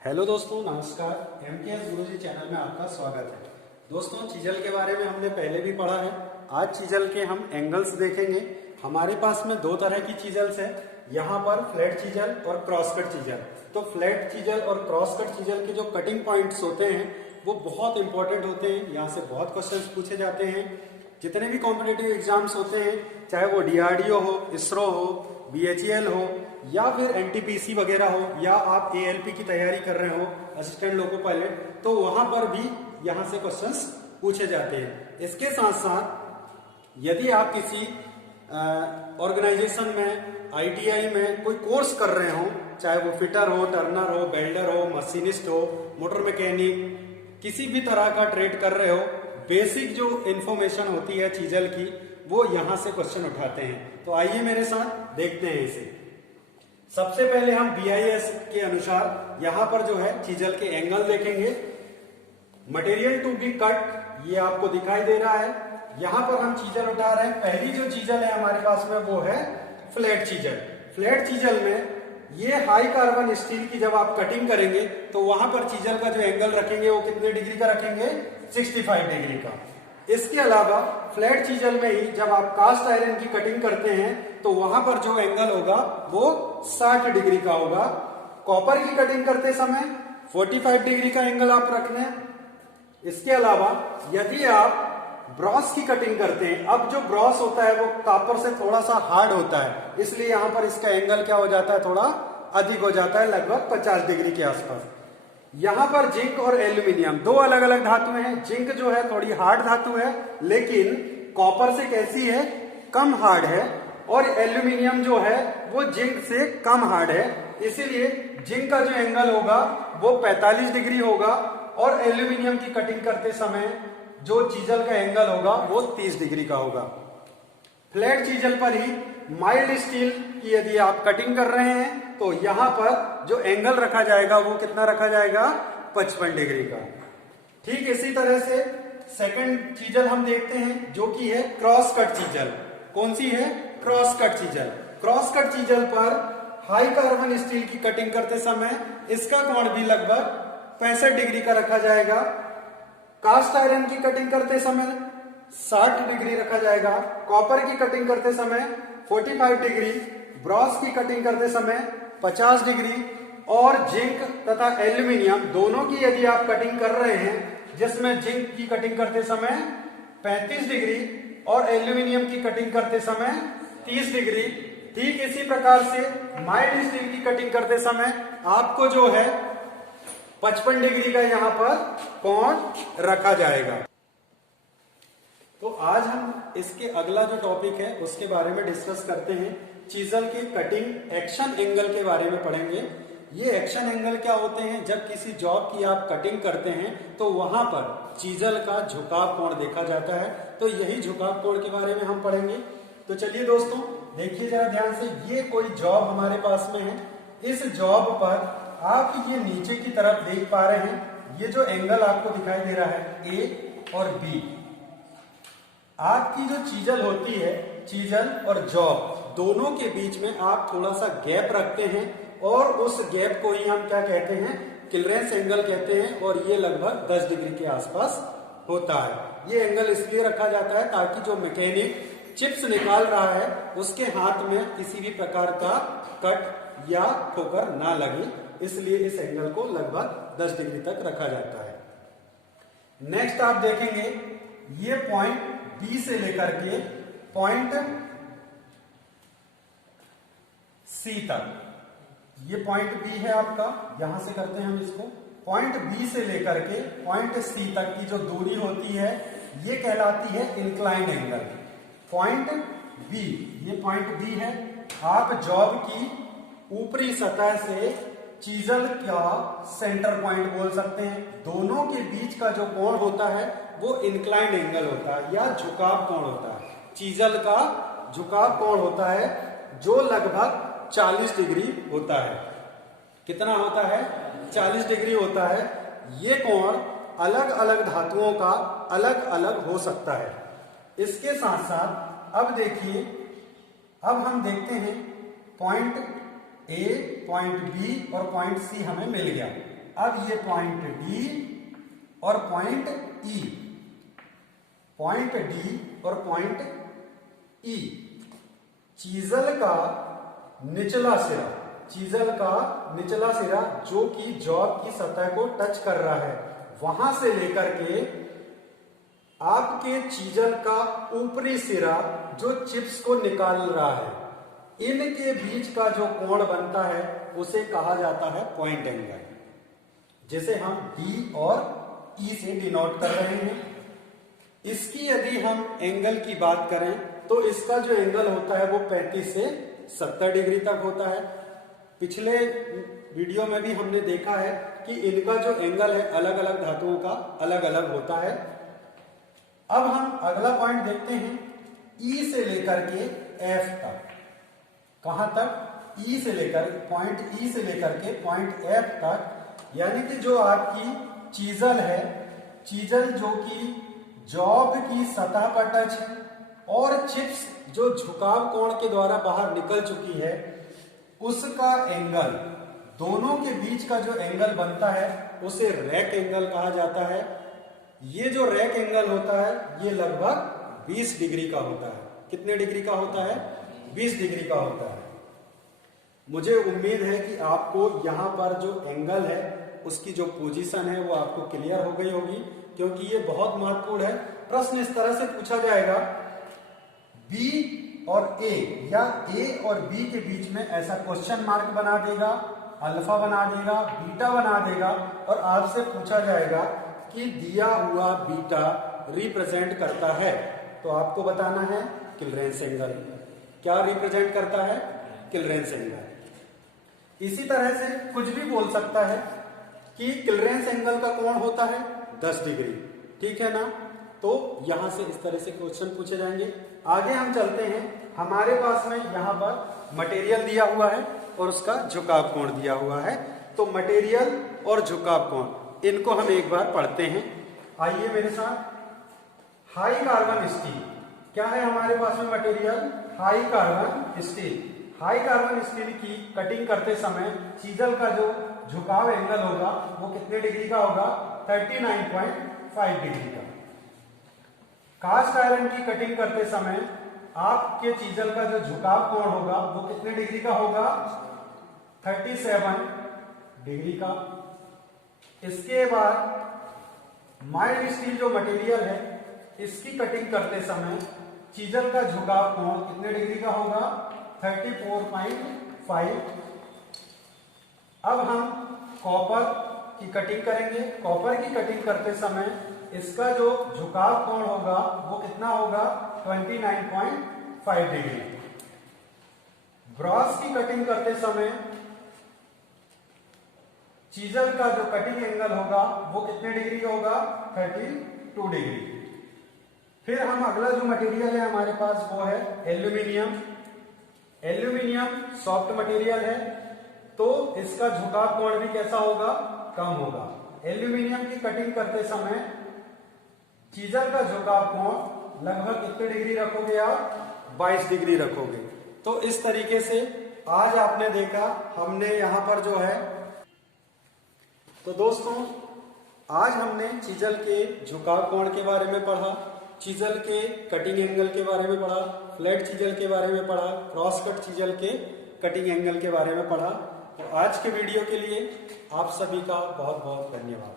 Hello दोस्तों, नमस्कार। MKS गुरुजी channel में आपका स्वागत है। दोस्तों, चीजल के बारे में हमने पहले भी पढ़ा है। आज चीजल के हम एंगल्स देखेंगे। हमारे पास में दो तरह की चीजल्स है, यहाँ पर फ्लैट चीजल और क्रॉस कट चीजल। तो फ्लैट चीजल और क्रॉस कट चीजल के जो कटिंग पॉइंट्स होते हैं वो बहुत इंपॉर्टेंट होते हैं। यहाँ से बहुत क्वेश्चंस पूछे जाते हैं। जितने भी कॉम्पिटिटिव एग्जाम्स होते हैं, चाहे वो डीआरडीओ हो, इसरो हो, बीएचईएल हो या फिर एनटीपीसी वगैरह हो, या आप एएलपी की तैयारी कर रहे हो, असिस्टेंट लोको पायलट, तो वहां पर भी यहां से क्वेश्चंस पूछे जाते हैं। इसके साथ साथ यदि आप किसी ऑर्गेनाइजेशन में, आईटीआई में कोई कोर्स कर रहे हो, चाहे वो फिटर हो, टर्नर हो, वेल्डर हो, मशीनिस्ट हो, मोटर मैकेनिक, किसी भी तरह का ट्रेड कर रहे हो, बेसिक जो इंफॉर्मेशन होती है चीजल की, वो यहां से क्वेश्चन उठाते हैं। तो आइए मेरे साथ देखते हैं इसे। सबसे पहले हम बीआईएस के अनुसार यहां पर जो है चीजल के एंगल देखेंगे। मटेरियल टू बी कट, ये आपको दिखाई दे रहा है। यहां पर हम चीजल उठा रहे हैं। पहली जो चीजल है हमारे पास में वो है फ्लैट चीजल। फ्लैट चीजल में ये हाई कार्बन स्टील की जब आप कटिंग करेंगे तो वहां पर चीजल का जो एंगल रखेंगे वो कितने डिग्री का रखेंगे? 65 डिग्री का। इसके अलावा फ्लैट चीजल में ही जब आप कास्ट आयरन की कटिंग करते हैं तो वहां पर जो एंगल होगा वो 60 डिग्री का होगा। कॉपर की कटिंग करते समय 45 डिग्री का एंगल आप रखने। इसके अलावा यदि आप ब्रॉस की कटिंग करते हैं, अब जो ब्रॉस होता है वो कॉपर से थोड़ा सा हार्ड होता है, इसलिए यहां पर इसका एंगल क्या हो जाता है? थोड़ा अधिक हो जाता है, लगभग 50 डिग्री के आसपास। यहां पर जिंक और एल्यूमिनियम दो अलग अलग धातुएं हैं। जिंक जो है थोड़ी हार्ड धातु है, लेकिन कॉपर से कैसी है? कम हार्ड है। और एल्यूमिनियम जो है वो जिंक से कम हार्ड है, इसीलिए जिंक का जो एंगल होगा वो 45 डिग्री होगा और एल्यूमिनियम की कटिंग करते समय जो चीजल का एंगल होगा वो 30 डिग्री का होगा। फ्लैट चीजल पर ही माइल्ड स्टील की यदि आप कटिंग कर रहे हैं तो यहां पर जो एंगल रखा जाएगा वो कितना रखा जाएगा? 55 डिग्री का। ठीक इसी तरह से सेकंड चीजल हम देखते हैं जो कि है क्रॉस कट चीजल। कौन सी है? Cross cut chisel. Cross cut chisel पर हाई कार्बन स्टील की कटिंग करते समय इसका कोण भी लगभग 65 डिग्री का रखा जाएगा। कास्ट आयरन की कटिंग करते समय 60 डिग्री रखा जाएगा। कॉपर की कटिंग करते समय 45 डिग्री, ब्रॉस की कटिंग करते समय 50 डिग्री, और जिंक तथा एल्यूमिनियम दोनों की यदि आप कटिंग कर रहे हैं, जिसमें जिंक की कटिंग करते समय 35 डिग्री और एल्यूमिनियम की कटिंग करते समय 30 डिग्री, ठीक इसी प्रकार से माइल्ड स्टील की कटिंग करते समय आपको जो है 55 डिग्री का यहां पर कोण रखा जाएगा। तो आज हम इसके अगला जो टॉपिक है उसके बारे में डिस्कस करते हैं। चीजल के कटिंग एक्शन एंगल के बारे में पढ़ेंगे। ये एक्शन एंगल क्या होते हैं? जब किसी जॉब की आप कटिंग करते हैं तो वहां पर चीजल का झुकाव कोण देखा जाता है, तो यही झुकाव कोण के बारे में हम पढ़ेंगे। तो चलिए दोस्तों, देखिए जरा ध्यान से। ये कोई जॉब हमारे पास में है। इस जॉब पर आप ये नीचे की तरफ देख पा रहे हैं, ये जो एंगल आपको दिखाई दे रहा है ए और बी। आपकी जो चीजल होती है, चीजल और जॉब दोनों के बीच में आप थोड़ा सा गैप रखते हैं और उस गैप को ही हम क्या कहते हैं? क्लियरेंस एंगल कहते हैं, और ये लगभग 10 डिग्री के आसपास होता है। ये एंगल इसलिए रखा जाता है ताकि जो मैकेनिक चिप्स निकाल रहा है उसके हाथ में किसी भी प्रकार का कट या ठोकर ना लगे, इसलिए इस एंगल को लगभग 10 डिग्री तक रखा जाता है। नेक्स्ट आप देखेंगे, ये पॉइंट बी से लेकर के पॉइंट सी तक, ये पॉइंट बी है आपका, यहां से करते हैं हम इसको। पॉइंट बी से लेकर के पॉइंट सी तक की जो दूरी होती है ये कहलाती है इंक्लाइंड एंगल। पॉइंट बी, ये पॉइंट बी है। आप जॉब की ऊपरी सतह से चीजल का सेंटर पॉइंट बोल सकते हैं। दोनों के बीच का जो कोण होता है वो इंक्लाइंड एंगल होता है या झुकाव कोण होता है। चीजल का झुकाव कोण होता है जो लगभग 40 डिग्री होता है। कितना होता है? 40 डिग्री होता है। ये कोण अलग अलग धातुओं का अलग अलग हो सकता है। इसके साथ साथ अब देखिए, अब हम देखते हैं पॉइंट ए, पॉइंट बी और पॉइंट सी हमें मिल गया। अब ये पॉइंट डी और पॉइंट ई, पॉइंट डी और पॉइंट ई, चीजल का निचला सिरा, चीजल का निचला सिरा जो कि जॉब की सतह को टच कर रहा है, वहां से लेकर के आपके चीजल का ऊपरी सिरा जो चिप्स को निकाल रहा है, इनके बीच का जो कोण बनता है उसे कहा जाता है पॉइंट एंगल, जिसे हम डी और ई से डिनोट कर रहे हैं। इसकी यदि हम एंगल की बात करें तो इसका जो एंगल होता है वो 35 से 70 डिग्री तक होता है। पिछले वीडियो में भी हमने देखा है कि इनका जो एंगल है अलग अलग धातुओं का अलग अलग होता है। अब हम अगला पॉइंट देखते हैं, ई से लेकर के एफ तक। कहां तक? ई से लेकर, पॉइंट ई से लेकर के पॉइंट एफ तक, यानी कि जो आपकी चीजल है, चीजल जो कि जॉब की सतह पर टच है और चिप्स जो झुकाव कोण के द्वारा बाहर निकल चुकी है, उसका एंगल, दोनों के बीच का जो एंगल बनता है उसे रैक एंगल कहा जाता है। ये जो रैक एंगल होता है ये लगभग 20 डिग्री का होता है। कितने डिग्री का होता है? 20 डिग्री का होता है। मुझे उम्मीद है कि आपको यहां पर जो एंगल है उसकी जो पोजीशन है वो आपको क्लियर हो गई होगी, क्योंकि ये बहुत महत्वपूर्ण है। प्रश्न इस तरह से पूछा जाएगा, बी और ए या ए और बी के बीच में ऐसा क्वेश्चन मार्क बना देगा, अल्फा बना देगा, बीटा बना देगा, और आपसे पूछा जाएगा कि दिया हुआ बीटा रिप्रेजेंट करता है, तो आपको बताना है क्लीयरेंस एंगल। क्या रिप्रेजेंट करता है? Clearance angle. इसी तरह से कुछ भी बोल सकता है कि क्लीयरेंस एंगल का कोण होता है 10 डिग्री, ठीक है ना। तो यहां से इस तरह से क्वेश्चन पूछे जाएंगे। आगे हम चलते हैं, हमारे पास में यहां पर मटेरियल दिया हुआ है और उसका झुकाव कोण दिया हुआ है। तो मटेरियल और झुकाव कोण, इनको हम एक बार पढ़ते हैं। आइए मेरे साथ। हाई कार्बन स्टील, क्या है हमारे पास में material? High carbon steel. High carbon steel की कटिंग करते समय चीजल का जो झुकाव एंगल होगा वो कितने डिग्री का होगा? 39.5 डिग्री का। कास्ट आयरन की कटिंग करते समय आपके चीजल का जो झुकाव कोण होगा वो कितने डिग्री का होगा? 37 डिग्री का। इसके बाद माइल्ड स्टील जो मटेरियल है, इसकी कटिंग करते समय चीजल का झुकाव कोण कितने डिग्री का होगा? 34.5। अब हम कॉपर की कटिंग करेंगे। कॉपर की कटिंग करते समय इसका जो झुकाव कोण होगा वो कितना होगा? 29.5 डिग्री। ब्रॉस की कटिंग करते समय चीजल का जो कटिंग एंगल होगा वो कितने डिग्री होगा? 32 डिग्री। फिर हम अगला जो मटेरियल है हमारे पास वो है एल्यूमिनियम। एल्यूमिनियम सॉफ्ट मटेरियल है, तो इसका झुकाव कोण भी कैसा होगा? कम होगा। एल्यूमिनियम की कटिंग करते समय चीजल का झुकाव कोण लगभग कितने डिग्री रखोगे आप? 22 डिग्री रखोगे। तो इस तरीके से आज आपने देखा, हमने यहां पर जो है, तो दोस्तों आज हमने चीजल के झुकाव कोण के बारे में पढ़ा, चीजल के कटिंग एंगल के बारे में पढ़ा, फ्लैट चीजल के बारे में पढ़ा, क्रॉस कट चीजल के कटिंग एंगल के बारे में पढ़ा। तो आज के वीडियो के लिए आप सभी का बहुत बहुत धन्यवाद।